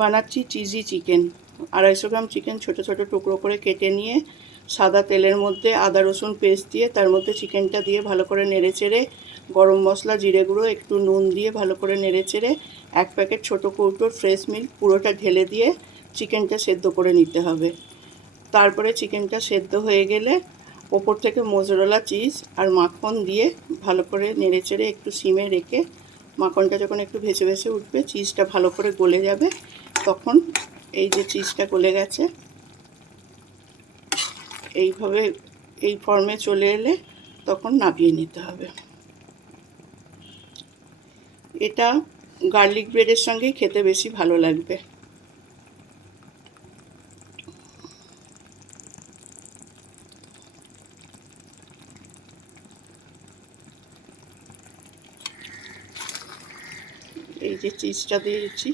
বানাচ্ছি cheesy chicken. 250 gram chicken ছোট ছোট টুকরো করে কেটে নিয়ে সাদা তেলের মধ্যে আদা রসুন পেস্ট দিয়ে তার মধ্যে চিকেনটা দিয়ে ভালো করে নেড়েচেড়ে গরম মশলা জিরে গুঁড়ো একটু নুন দিয়ে ভালো করে নেড়েচেড়ে 1 প্যাকেট ছোটো কৌটোর ফ্রেশ মিল্ক পুরোটা ঢেলে দিয়ে চিকেনটা সেদ্ধ করে নিতে হবে। তারপরে চিকেনটা সেদ্ধ হয়ে গেলে ওপর থেকে মোজারেলা চিজ আর মাখন দিয়ে ভালো করে নেড়েচেড়ে একটু সিমে রেখে মাখনটা যখন একটু ভেসে ভেসে উঠবে চিজটা ভালো করে গলে যাবে, তখন এই যে চিজটা গলে গেছে এইভাবে এই ফর্মে চলে এলে তখন নামিয়ে নিতে হবে। এটা গার্লিক ব্রেডের সঙ্গেই খেতে বেশি ভালো লাগবে। এই যে চিজটা দিয়েছি